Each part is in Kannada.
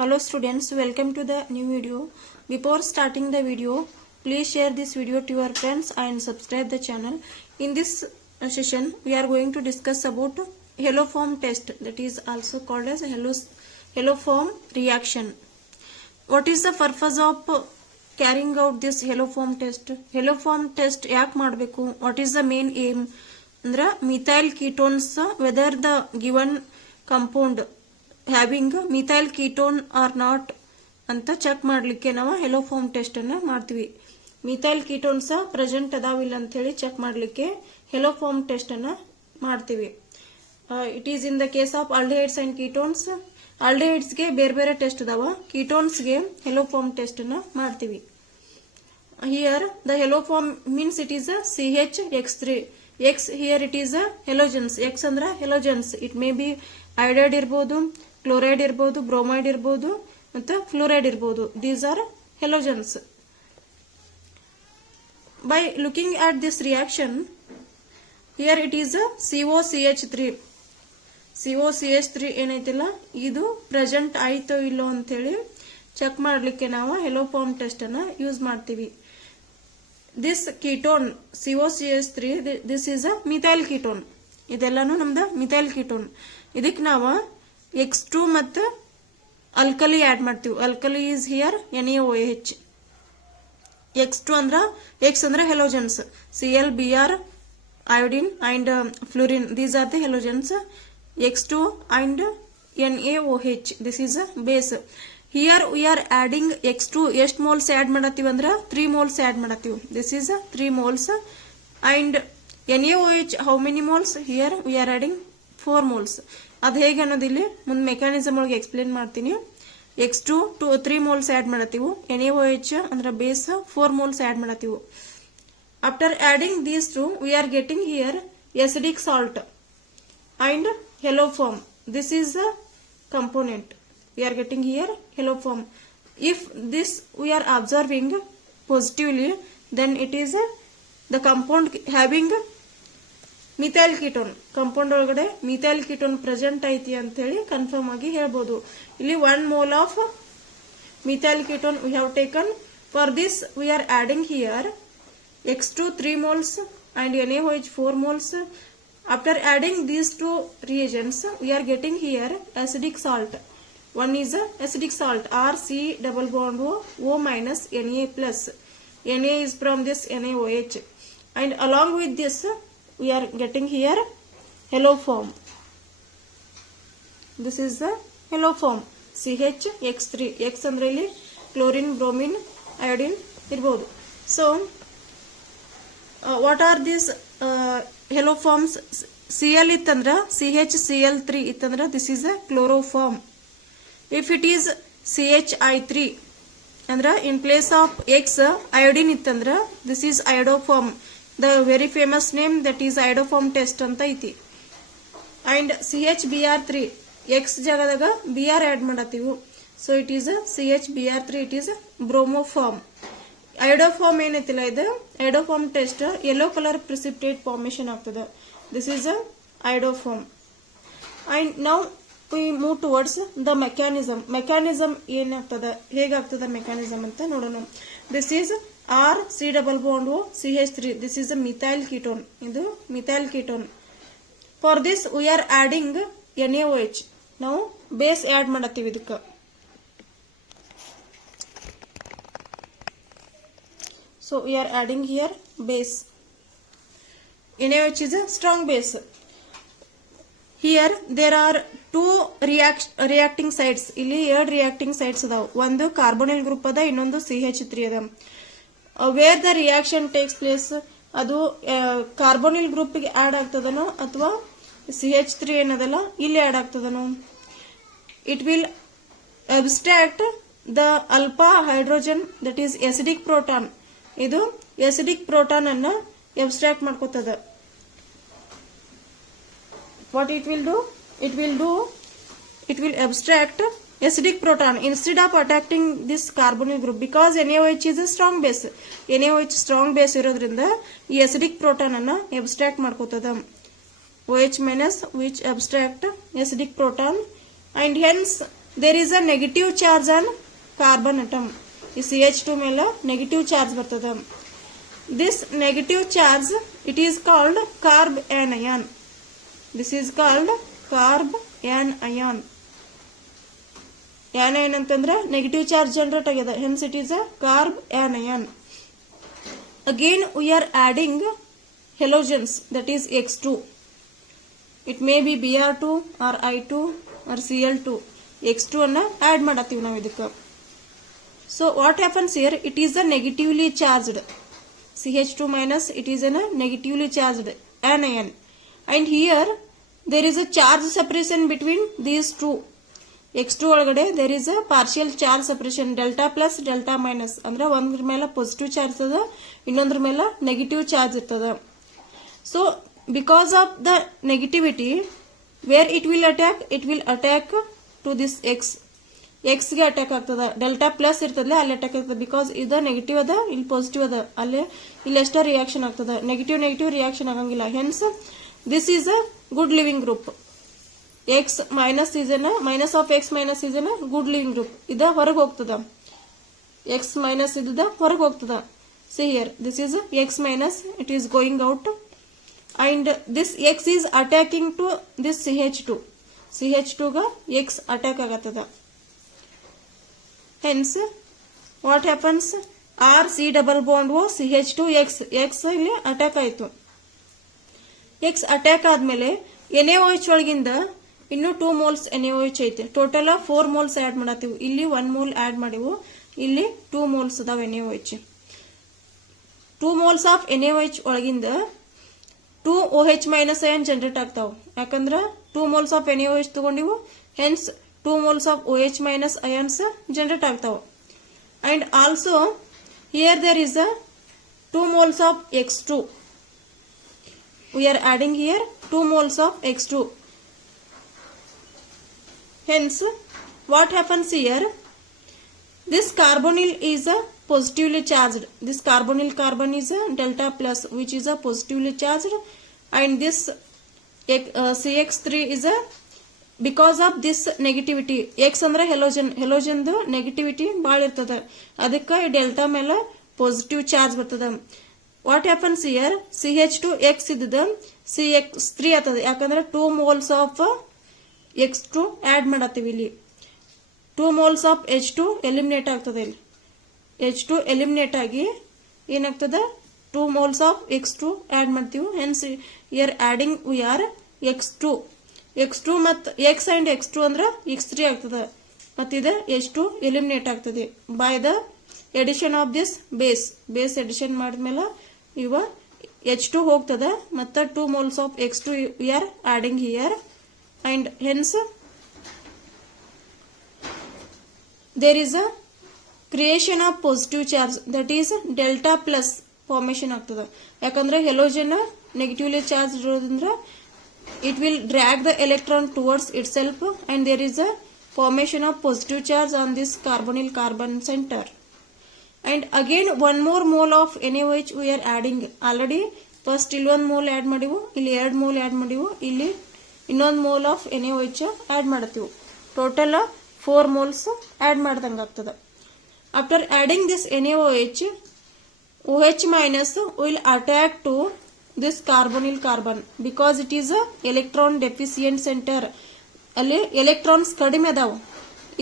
Hello students, welcome to the new video. Before starting the video, please share this video to your friends and subscribe the channel. In this session, we are going to discuss about halo form test, that is also called as halo form reaction. What is the purpose of carrying out this halo form test? Halo form test yak ಮಾಡಬೇಕು? What is the main aim? ಅಂದ್ರೆ methyl ketones, whether the given compound having methyl ketone or not ಅಂತ ಚೆಕ್ ಮಾಡಲಿಕ್ಕೆ ನಾವು ಹೆಲೋ ಫಾರ್ಮ್ ಟೆಸ್ಟ್ ಅನ್ನು ಮಾಡ್ತೀವಿ. ಮಿಥೈಲ್ ಕೀಟೋನ್ಸ್ ಪ್ರೆಸೆಂಟ್ ಅದಾವಿಲ್ಲ ಅಂತ ಹೇಳಿ ಚೆಕ್ ಮಾಡಲಿಕ್ಕೆ ಹೆಲೋ ಫಾರ್ಮ್ ಟೆಸ್ಟ್ ಅನ್ನು ಮಾಡ್ತೀವಿ. It is in the case of aldehydes and ketones. Aldehydes ಗೆ ಬೇರೆ ಬೇರೆ ಟೆಸ್ಟ್ ಅದಾವ, ಕೀಟೋನ್ಸ್ ಗೆ ಹೆಲೋ ಫಾರ್ಮ್ ಟೆಸ್ಟ್ ಅನ್ನು ಮಾಡ್ತೀವಿ. Here the haloform means it is CHX3. X here it is a halogens. X ಅಂದ್ರೆ halogens. It may be iodide ಇರಬಹುದು, ಕ್ಲೋರೈಡ್ ಇರಬಹುದು, ಬ್ರೋಮೈಡ್ ಇರಬಹುದು ಮತ್ತು ಫ್ಲೋರೈಡ್ ಇರಬಹುದು. These are halogens. By looking at this reaction, here it is a COCH3. COCH3 ಏನೈತಿಲ್ಲ ಇದು ಪ್ರೆಸೆಂಟ್ ಆಯ್ತೋ ಇಲ್ಲೋ ಅಂತ ಹೇಳಿ ಚೆಕ್ ಮಾಡಲಿಕ್ಕೆ ನಾವು ಹೆಲೋ ಫಾರ್ಮ್ ಟೆಸ್ಟ್ ಅನ್ನು ಯೂಸ್ ಮಾಡ್ತೀವಿ. This ketone COCH3, this is a methyl ketone. ಇದೆಲ್ಲಾನು ನಮ್ದು ಮಿಥೈಲ್ ಕೀಟೋನ್. ಇದಕ್ಕೆ ನಾವು X2 ಮತ್ತು ಅಲ್ಕಲಿ ಆಡ್ ಮಾಡ್ತೀವಿ. Alkali is here NaOH. X2 ಅಂದ್ರೆ X ಅಂದ್ರೆ ಹೆಲೋಜನ್ಸ್, Cl, Br, iodine and fluorine. These are the halogens. X2 and NaOH. This is a base. Here we are adding X2. ಎಷ್ಟು moles add ಮಾಡತ್ತೀವಿ ಅಂದ್ರೆ 3 moles add ಮಾಡತ್ತೀವಿ. This is 3 moles. And NaOH how many moles? Here we are adding 4 moles. ಅದು ಹೇಗೆ ಅನ್ನೋದಿಲ್ಲಿ ಮುಂದೆ ಮೆಕ್ಯಾನಿಸಮ್ ಒಳಗೆ ಎಕ್ಸ್ಪ್ಲೇನ್ ಮಾಡ್ತೀನಿ. X2 3 moles add ಮಾಡತ್ತೀವಿ, NaOH ಅಂದ್ರೆ base 4 moles add ಮಾಡತ್ತೀವಿ. After adding these two, we are getting here acidic salt and halo form. This is the component. We are getting here halo form. If this we are observing positively, then it is the compound having methyl ketone. Compound ಒಳಗಡೆ ಮಿಥೈಲ್ ಕೀಟೋನ್ ಪ್ರೆಸೆಂಟ್ ಐತಿ ಅಂತ ಹೇಳಿ ಕನ್ಫರ್ಮ್ ಆಗಿ ಹೇಳ್ಬೋದು. ಇಲ್ಲಿ 1 mole of methyl ketone we have taken. For this we are adding here X2 3 moles and NaOH 4 moles. After adding these two reagents, we are getting here acidic salt. One is acidic salt, RC double bond O minus Na plus. Na is from this NaOH, and along with this we are getting here halo form. This is the halo form CHX3. X ಅಂದ್ರೆ ಇಲ್ಲಿ ಕ್ಲೋರಿನ್, ಬ್ರೋಮಿನ್, ಅಯೋಡಿನ್ ಇರಬಹುದು. So what are these halo forms? Cl ಇತ್ತಂದ್ರ CHCl3 ಇತ್ತಂದ್ರ this is a chloroform. If it is CHI3 ಅಂದ್ರೆ in place of X iodine ಇತ್ತಂದ್ರ this is iodoform. The very famous name that is iodoform test ಅಂತ ಐತಿ. And CHBr3, X ಜಾಗದಾಗ Br add ಮಾಡತ್ತೀವಿ, so it is CHBr3. it is bromoform. iodoform ಏನೈತಿಲ್ಲ ಇದು iodoform test yellow color precipitate formation ಆಗ್ತದೆ. This is a iodoform. And now we move towards the mechanism ಏನಾಗ್ತದೆ, ಹೇಗಾಗ್ತದೆ ಮೆಕ್ಯಾನಿಸಮ್ ಅಂತ ನೋಡೋಣ. This is R C double bond O CH3. This is a methyl ketone. ಇದು methyl ketone. For this we are adding NaOH. ನಾವು ಬೇಸ್ ಆಡ್ ಮಾಡತ್ತೀವಿ ಇದಕ್ಕೆ. So we are adding here base. NaOH is a strong base. Here there are two reacting sites. ಇಲ್ಲಿ 2 reacting sites ಅದಾವ. ಒಂದು ಕಾರ್ಬೊನಿಲ್ ಗ್ರೂಪ್ ಅದ, ಇನ್ನೊಂದು CH3 ಅದ. Where the reaction takes place, ಅದು ಕಾರ್ಬೊನಿಲ್ ಗ್ರೂಪ್ ಗೆ ಆಡ್ ಆಗ್ತದನೋ ಅಥವಾ CH3 ಏನದಲ್ಲ ಇಲ್ಲಿ add ಆಗ್ತದನೋ. It will abstract the alpha hydrogen, that is acidic proton. ಇದು acidic proton ಅನ್ನ abstract ಮಾಡ್ಕೊತದ. What it will do? It will abstract acidic proton instead of attacking this carbonyl group, because NaOH is a strong base. NaOH strong base ಇರೋದ್ರಿಂದ ಈ acidic proton ಅನ್ನ abstract ಮಾಡ್ಕೊತದ. OH minus which abstract acidic proton, and hence there is a negative charge on carbon atom. ಈ CH2 ಮೇಲೆ ನೆಗೆಟಿವ್ ಚಾರ್ಜ್ ಬರ್ತದೆ. This negative charge, it is called carb anion. This is called carb anion. anion ಅಂತಂದ್ರೆ ನೆಗೆಟಿವ್ ಚಾರ್ಜ್ ಜನರೇಟ್ ಆಗಿದೆ, hence it is a carb anion. Again we are adding halogens, that is X2. It may be Br2 or I2 or Cl2. X2 ಅನ್ನ ಆಡ್ ಮಾಡತ್ತೀವಿ ನಾವು ಇದಕ್ಕೆ. So what happens here, it is a negatively charged CH2 minus, it is a negatively charged anion, and here there is a charge separation between these two. X2 ಒಳಗಡೆ there is a partial charge separation, delta plus delta minus, ಅಂದ್ರೆ ಒಂದ್ರ ಮೇಲೆ ಪಾಸಿಟಿವ್ ಚಾರ್ಜ್ ಇರ್ತದ, ಇನ್ನೊಂದ್ರ ಮೇಲೆ ನೆಗೆಟಿವ್ ಚಾರ್ಜ್ ಇರ್ತದ. So because of the negativity, where it will attack to this X ಗೆ ಅಟ್ಯಾಕ್ ಆಗ್ತದ. ಡೆಲ್ಟಾ ಪ್ಲಸ್ ಇರ್ತದಲ್ಲ ಅಲ್ಲಿ ಅಟ್ಯಾಕ್ ಆಗ್ತದೆ, ಬಿಕಾಸ್ ಇದು ನೆಗೆಟಿವ್ ಅದ, ಇಲ್ಲಿ ಪಾಸಿಟಿವ್ ಅದ, ಇಲ್ಲಿ ಎಷ್ಟ ರಿಯಾಕ್ಷನ್ ಆಗ್ತದ, ನೆಗೆಟಿವ್ ರಿಯಾಕ್ಷನ್ ಆಗಂಗಿಲ್ಲ. Hence this is a good living group. X minus is a minus of X minus is a good living group. ಇದ ಹೊರಗೆ ಹೋಗ್ತದ, X minus ಇದ ಹೊರಗೆ ಹೋಗ್ತದ. See here, this is X minus, it is going out, and this X is attacking to this CH2. CH2 ಗ X ಅಟ್ಯಾಕ್ ಆಗತ್ತದ. Hence what happens, R C double bond O CH2 X ಇಲ್ಲಿ ಅಟ್ಯಾಕ್ ಆಯಿತು. X ಅಟ್ಯಾಕ್ ಆದ್ಮೇಲೆ NaOH ಒಳಗಿಂದ ಇನ್ನು 2 moles NaOH ಐತೆ. ಟೋಟಲ್ 4 moles ಆಡ್ ಮಾಡತ್ತೀವಿ. ಇಲ್ಲಿ 1 mole ಆಡ್ ಮಾಡಿವು, ಇಲ್ಲಿ 2 moles ಅದಾವ NaOH. 2 moles ಆಫ್ NaOH ಒಳಗಿಂದ 2 OH ಮೈನಸ್ ಅಯಾನ್ ಜನರೇಟ್ ಆಗ್ತಾವ. ಯಾಕಂದ್ರ 2 moles ಆಫ್ NaOH ತಗೊಂಡಿವು, hence 2 moles of OH minus ions generate ಆಗ್ತಾವ. And also here there is a 2 moles of X2. We are adding here 2 moles of X2. Hence what happens here, this carbonyl is a positively charged. This carbonyl carbon is a delta plus, which is a positively charged, and this CX3 is a, because of this negativity, X ಅಂದ್ರೆ ಹೆಲೋಜನ್ ನೆಗೆಟಿವಿಟಿ ಬಾಳ ಇರ್ತದ, ಅದಕ್ಕೆ ಡೆಲ್ಟಾ ಮೇಲೆ ಪಾಸಿಟಿವ್ ಚಾರ್ಜ್ ಬರ್ತದ. What happens here, CH2 X ಇದ್ದದ CX3 ಆಗ್ತದ, ಯಾಕಂದ್ರೆ 2 moles ಆಫ್ X2 ಆಡ್ ಮಾಡತ್ತೀವಿ. ಇಲ್ಲಿ 2 moles ಆಫ್ H2 ಎಲಿಮಿನೇಟ್ ಆಗ್ತದೆ. ಇಲ್ಲಿ H2 ಎಲಿಮಿನೇಟ್ ಆಗಿ ಏನಾಗ್ತದ, 2 moles ಆಫ್ X2 ಆಡ್ ಮಾಡ್ತೀವಿ. Hence here adding we are X2 ಮತ್ X ಅಂಡ್ X2 ಅಂದ್ರ X3 ಆಗ್ತದ, ಮತ್ ಇದು H2 ಎಲಿಮಿನೇಟ್ ಆಗ್ತದೆ by the addition of this base addition ಮಾಡಿದ್ಮೇಲೆ ಇವ H2 ಹೋಗ್ತದ, ಮತ್ತ 2 moles of X2 we are adding here, and hence there is a creation of positive charge, that is delta plus formation ಆಗ್ತದ. ಯಾಕಂದ್ರೆ ಹೆಲೋಜನ್ ನೆಗೆಟಿವ್ಲಿ ಚಾರ್ಜ್ ಇರೋದ್ರಿಂದ it will drag the electron towards itself, and there is a formation of positive charge on this carbonyl carbon center. And again 1 more mole of NaOH we are adding. Already first ಇಲ್ಲಿ 1 mole add ಮಾಡಿವು, ಇಲ್ಲಿ 2 mole add ಮಾಡಿವು, ಇಲ್ಲಿ ಇನ್ನೊಂದು mole of NaOH add ಮಾಡತ್ತೀವಿ. ಟೋಟಲ್ 4 moles add ಮಾಡ್ದಂಗ ಆಗ್ತದ. After adding this NaOH, OH minus will attack to this carbonyl carbon, because it is a electron deficient center. ಅಲ್ಲಿ ಎಲೆಕ್ಟ್ರಾನ್ಸ್ ಕಡಿಮೆ ಅದಾವ,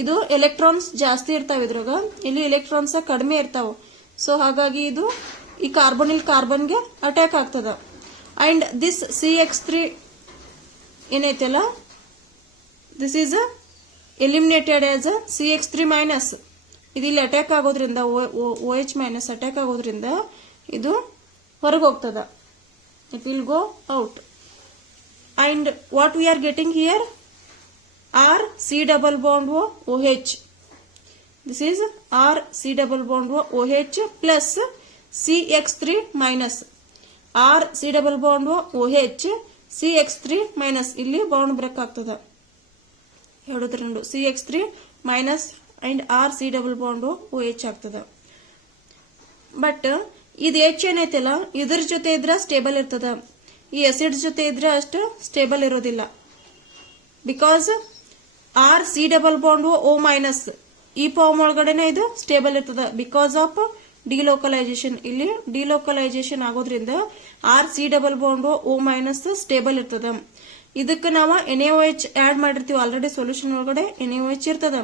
ಇದು ಎಲೆಕ್ಟ್ರಾನ್ಸ್ ಜಾಸ್ತಿ ಇರ್ತಾವ, ಇದ್ರಾಗ ಇಲ್ಲಿ ಎಲೆಕ್ಟ್ರಾನ್ಸ್ ಕಡಿಮೆ ಇರ್ತಾವ. ಸೊ ಹಾಗಾಗಿ ಇದು ಈ ಕಾರ್ಬೊನಿಲ್ ಕಾರ್ಬನ್ಗೆ ಅಟ್ಯಾಕ್ ಆಗ್ತದ. ಅಂಡ್ ದಿಸ್ CX3 ಏನೈತಲ್ಲ, this is eliminated as CX3 minus. ಇದು ಇಲ್ಲಿ ಅಟ್ಯಾಕ್ ಆಗೋದ್ರಿಂದ OH ಮೈನಸ್ ಅಟ್ಯಾಕ್ ಆಗೋದ್ರಿಂದ ಇದು ಹೊರಗೆ ಹೋಗ್ತದ. It will go out, and what we are getting here, R C double bond O OH. This is R C double bond O OH plus CX3 minus. R C double bond O OH CX3 minus. ಇಲ್ಲಿ ಬಾಂಡ್ ಬ್ರೇಕ್ ಆಗ್ತದ, ಎರಡು CX3 minus and R C double bond O OH ಆಗ್ತದ. ಬಟ್ ಇದು H ಏನೈತಲ್ಲ, ಇದ್ರ ಜೊತೆ ಇದ್ರ ಸ್ಟೇಬಲ್ ಇರ್ತದ, ಈ ಆಸಿಡ್ ಜೊತೆ ಇದ್ರೆ ಅಷ್ಟು ಸ್ಟೇಬಲ್ ಇರೋದಿಲ್ಲ. Because R C double bond O minus ಈ ಫಾರ್ಮ್ ಒಳಗಡೆನೆ ಇದು ಸ್ಟೇಬಲ್ ಇರ್ತದ ಬಿಕಾಸ್ ಆಫ್ ಡಿಲೋಕಲೈಸೇಷನ್. ಇಲ್ಲಿ ಡಿಲೋಕಲೈಸೇಷನ್ ಆಗೋದ್ರಿಂದ R C double bond O minus stable ಇರ್ತದ. ಇದಕ್ಕೆ ನಾವು NaOH ಆಡ್ ಮಾಡಿರ್ತೀವಿ ಆಲ್ರೆಡಿ ಸೊಲ್ಯೂಷನ್ ಒಳಗಡೆ NaOH ಇರ್ತದ.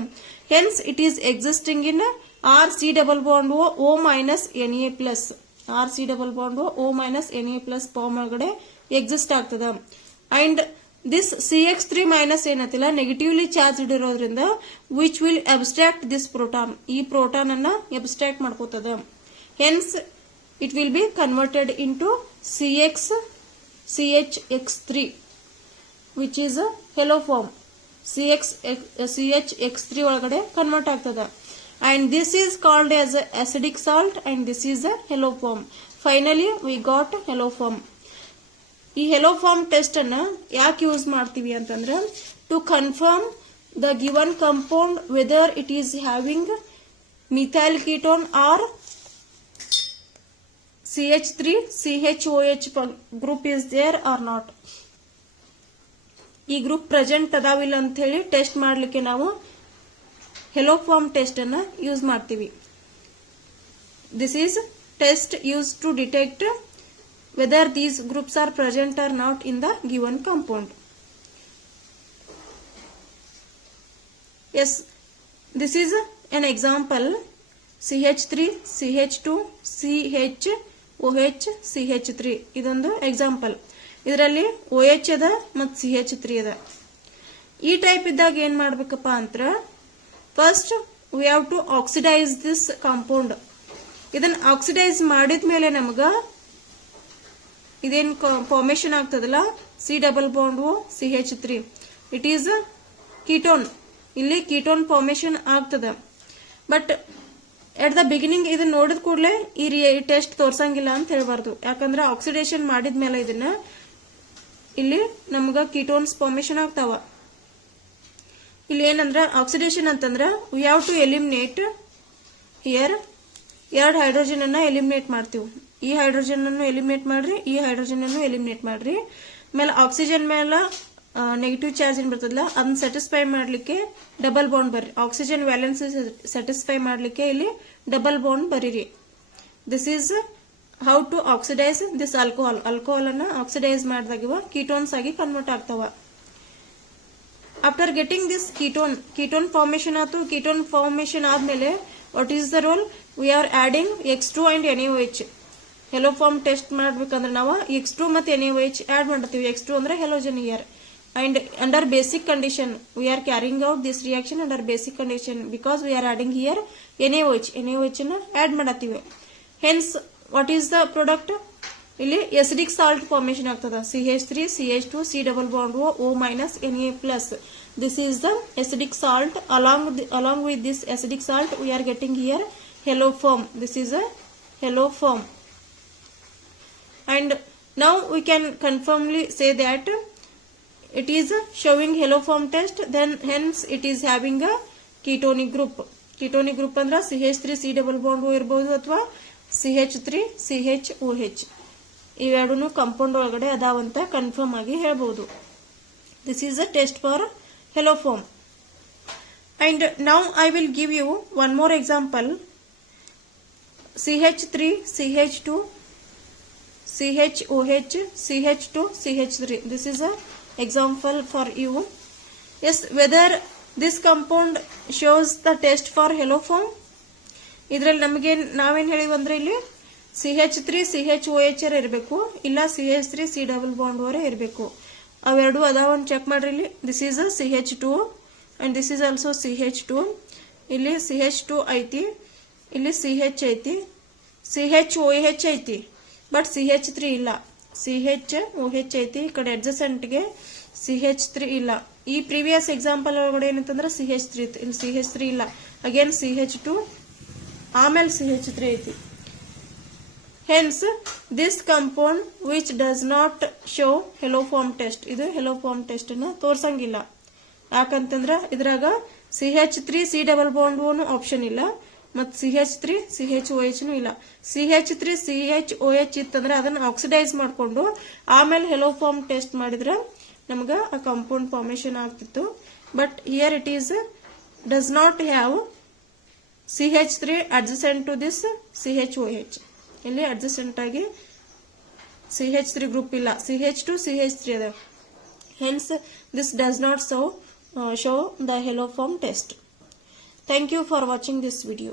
Hence it is existing in R C double bond O minus Na plus. R C double bond O minus Na plus form ಒಳಗಡೆ ಎಕ್ಸಿಸ್ಟ್ ಆಗ್ತದ. And this CH3 minus ಏನತ್ತಿಲ್ಲ negatively charge ಇರೋದ್ರಿಂದ which will abstract this proton. ಈ ಪ್ರೋಟಾನ್ ಅನ್ನ ಅಬ್ಸ್ಟ್ರಾಕ್ಟ್ ಮಾಡ್ಕೋತದ. Hence it will be converted into CHX3 which is a hello form. CHX3 ಒಳಗಡೆ ಕನ್ವರ್ಟ್ ಆಗ್ತದ. and this is called as a acidic salt and this is a hello form. finally we got hello form. ಈ hello form ಟೆಸ್ಟ್ ಅನ್ನ ಯಾಕೆ ಯೂಸ್ ಮಾಡ್ತೀವಿ ಅಂತಂದ್ರೆ to confirm the given compound whether it is having methyl ketone or CH3 CHOH group is there or not. ಈ ಗ್ರೂಪ್ ಪ್ರೆಸೆಂಟ್ ಅದಾವಿಲ್ಲ ಅಂತ ಹೇಳಿ ಟೆಸ್ಟ್ ಮಾಡಲಿಕ್ಕೆ ನಾವು ಹೆಲೋ ಫಾರ್ಮ್ ಟೆಸ್ಟ್ ಅನ್ನ ಯೂಸ್ ಮಾಡ್ತೀವಿ. This is test use to detect whether these groups are present or not in the given compound. Yes, this is an example. CH3 CH2 CHOH CH3 ಇದೊಂದು ಎಕ್ಸಾಂಪಲ್. ಇದರಲ್ಲಿ OH ಅದ ಮತ್ತು CH3 ಅದ. ಈ ಟೈಪ್ ಇದ್ದಾಗ ಏನ್ ಮಾಡ್ಬೇಕಪ್ಪ ಅಂತ first we have to oxidise this compound. ಇದನ್ನ ಆಕ್ಸಿಡೈಸ್ ಮಾಡಿದ್ಮೇಲೆ ನಮಗ ಇದೇನ್ ಫಾರ್ಮೇಶನ್ ಆಗ್ತದಲ್ಲ C double bond O CH3 it is ketone. ಇಲ್ಲಿ ಕೀಟೋನ್ ಫಾರ್ಮೇಶನ್ ಆಗ್ತದ. ಬಟ್ ಎಟ್ ದ ಬಿಗಿನಿಂಗ್ ಇದನ್ನ ನೋಡಿದ ಕೂಡಲೇ ಈ ಟೆಸ್ಟ್ ತೋರ್ಸಂಗಿಲ್ಲ ಅಂತ ಹೇಳ್ಬಾರ್ದು. ಯಾಕಂದ್ರೆ ಆಕ್ಸಿಡೇಷನ್ ಮಾಡಿದ್ಮೇಲೆ ಇದನ್ನ ಇಲ್ಲಿ ನಮ್ಗ ಕೀಟೋನ್ಸ್ ಫಾರ್ಮೇಶನ್ ಆಗ್ತಾವ. ಇಲ್ಲಿ ಏನಂದ್ರ ಆಕ್ಸಿಡೇಷನ್ ಅಂತಂದ್ರ we have to eliminate here ಎರಡು ಹೈಡ್ರೋಜನ್ ಅನ್ನ ಎಲಿಮಿನೇಟ್ ಮಾಡ್ತೀವಿ. ಈ ಹೈಡ್ರೋಜನ್ ಅನ್ನು ಎಲಿಮಿನೇಟ್ ಮಾಡ್ರಿ, ಈ ಹೈಡ್ರೋಜನ್ ಅನ್ನು ಎಲಿಮಿನೇಟ್ ಮಾಡ್ರಿ. ಆಮೇಲೆ ಆಕ್ಸಿಜನ್ ಮೇಲೆ ನೆಗೆಟಿವ್ ಚಾರ್ಜ್ ಏನ್ ಬರ್ತದಲ್ಲ ಅದನ್ನ ಸ್ಯಾಟಿಸ್ಫೈ ಮಾಡ್ಲಿಕ್ಕೆ ಡಬಲ್ ಬಾಂಡ್ ಬರ್ರಿ. ಆಕ್ಸಿಜನ್ ವ್ಯಾಲೆನ್ಸ್ ಸ್ಯಾಟಿಸ್ಫೈ ಮಾಡ್ಲಿಕ್ಕೆ ಇಲ್ಲಿ ಡಬಲ್ ಬಾಂಡ್ ಬರೀರಿ. This is how to oxidise this alcohol. Alcohol ಅನ್ನ ಆಕ್ಸಿಡೈಸ್ ಮಾಡಿದಾಗ ಕೀಟೋನ್ಸ್ ಆಗಿ ಕನ್ವರ್ಟ್ ಆಗ್ತಾವ. After getting this ketone formation ಆಯ್ತು. ಕೀಟೋನ್ ಫಾರ್ಮೇಶನ್ ಆದ್ಮೇಲೆ what is the role? We are adding X2 and NaOH. Haloform test ಮಾಡ್ಬೇಕಂದ್ರೆ ನಾವು X2 ಮತ್ತು NaOH ಆಡ್ ಮಾಡ್ತೀವಿ. X2 ಅಂದ್ರೆ halogen here. And under basic condition we are carrying out this reaction under basic condition because we are adding here NaOH na add ಮಾಡತ್ತೀವಿ. hence what is the product? ಇಲ್ಲಿ acidic salt formation ಆಗ್ತದ. CH3 CH2 C double bond O minus Na plus. this is the acidic salt. along with this acidic salt we are getting here hello form. this is a hello form. and now we can confirmly say that it is showing hello form test, then hence it is having a ketonic group. ketonic group andra CH3 C double bond O irbodu athwa CH3 CHOH ಇವೆರಡೂ ಕಾಂಪೌಂಡ್ ಒಳಗಡೆ ಅದಾವಂತ ಕನ್ಫರ್ಮ್ ಆಗಿ ಹೇಳ್ಬೋದು. This is a test for haloform. And now I will give you one more example. CH3 CH2 CHOH CH2 CH3. this is a example for you. yes, whether this compound shows the test for hello form. ಇದರಲ್ಲಿ ನಮಗೆ ನಾವೇನ್ ಹೇಳಿವಿ ಅಂದ್ರೆ ಇಲ್ಲಿ CH3 CHOH ಇರಬೇಕು, ಇಲ್ಲ CH3 C ಡಬಲ್ ಬಾಂಡ್ ಓರೆ ಇರಬೇಕು. ಅವೆರಡು ಅದಾವನ್ ಚೆಕ್ ಮಾಡ್ರಿ. ಇಲ್ಲಿ this is a CH2 and this is also CH2. ಇಲ್ಲಿ CH2 ಐತಿ, ಇಲ್ಲಿ CH ಐತಿ, CHOH ಐತಿ, ಬಟ್ CH3 ಇಲ್ಲ. CHOH ಐತಿ, ಈ ಕಡೆ ಅಡ್ಜಸೆಂಟ್ ಗೆ CH3 ಇಲ್ಲ. ಈ ಪ್ರೀವಿಯಸ್ ಎಕ್ಸಾಂಪಲ್ ಒಳಗಡೆ ಏನಂತಂದ್ರೆ CH3 ಇತ್ತು, ಇಲ್ಲಿ CH3 ಇಲ್ಲ. ಅಗೇನ್ CH2 ಆಮೇಲೆ CH3 ಐತಿ. hence this compound which does not show hello form test. ಇದು hello form test ಅನ್ನ ತೋರ್ಸಂಗಿಲ್ಲ. ಯಾಕಂತಂದ್ರೆ ಇದ್ರಾಗ CH3 C double bond O option ಇಲ್ಲ, ಮತ್ತು CH3 CHOH ಇಲ್ಲ. CH3 CHOH ಇತ್ತಂದ್ರೆ ಅದನ್ನ ಆಕ್ಸಿಡೈಸ್ ಮಾಡ್ಕೊಂಡು ಆಮೇಲೆ ಹೆಲೋ ಫಾರ್ಮ್ ಟೆಸ್ಟ್ ಮಾಡಿದ್ರೆ ನಮ್ಗ ಆ ಕಾಂಪೌಂಡ್ ಫಾರ್ಮೇಶನ್ ಆಗ್ತಿತ್ತು. but here it is does not have CH3 adjacent to this CHOH. ಇಲ್ಲಿ adjacent ಆಗಿ CH3 group ಇಲ್ಲ, CH2 CH3 ಅದ. Hence this does not show the haloform test. Thank you for watching this video.